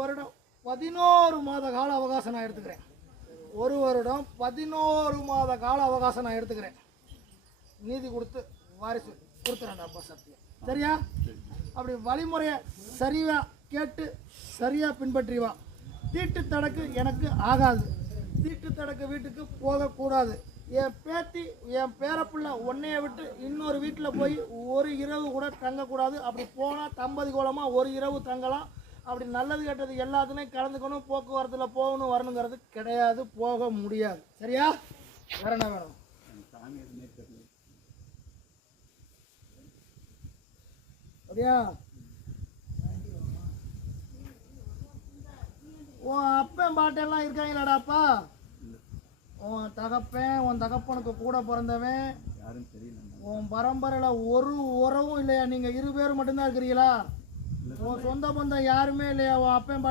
வருடம் 11 மாத கால அவகாசம் நான் எடுத்துக்கிறேன். ஒரு வருடம் 11 மாத கால அவகாசம் நான் எடுத்துக்கிறேன். நீதி கொடுத்து வாரிசு கொடுத்துறேன்டா அப்பா சத்தியம். சரியா? அப்படி வழிமுறையை சரியா கேட்டு சரியா பின்பற்றி வா. தீட்டு தடக்கு எனக்கு ஆகாது. தீட்டு தடக்கு வீட்டுக்கு போகக்கூடாது. என் பேத்தி என் பேரப்புள்ள ஒன்னைய விட்டு இன்னொரு வீட்டில் போய் ஒரு இரவு கூட தங்கக்கூடாது. அப்படி போனால் தம்பதி கோலமாக ஒரு இரவு தங்கலாம். அப்படி நல்லது கெட்டது எல்லாத்துலேயும் கலந்துக்கணும். போக்குவரத்தில் போகணும் வரணுங்கிறது கிடையாது, போக முடியாது. சரியா? வேற என்ன வேணும்? சரியா? உன் அப்பன் பாட்டெல்லாம் இருக்காங்களாடாப்பா? உன் தகப்பன் உன் தகப்பனுக்கு கூட பிறந்தவன் உன் பரம்பரையில் ஒரு உறவும் இல்லையா? நீங்கள் 2 பேர் மட்டும்தான் இருக்கிறீங்களா? உன் சொந்த பந்தம் யாருமே இல்லையா? உன் அப்பன்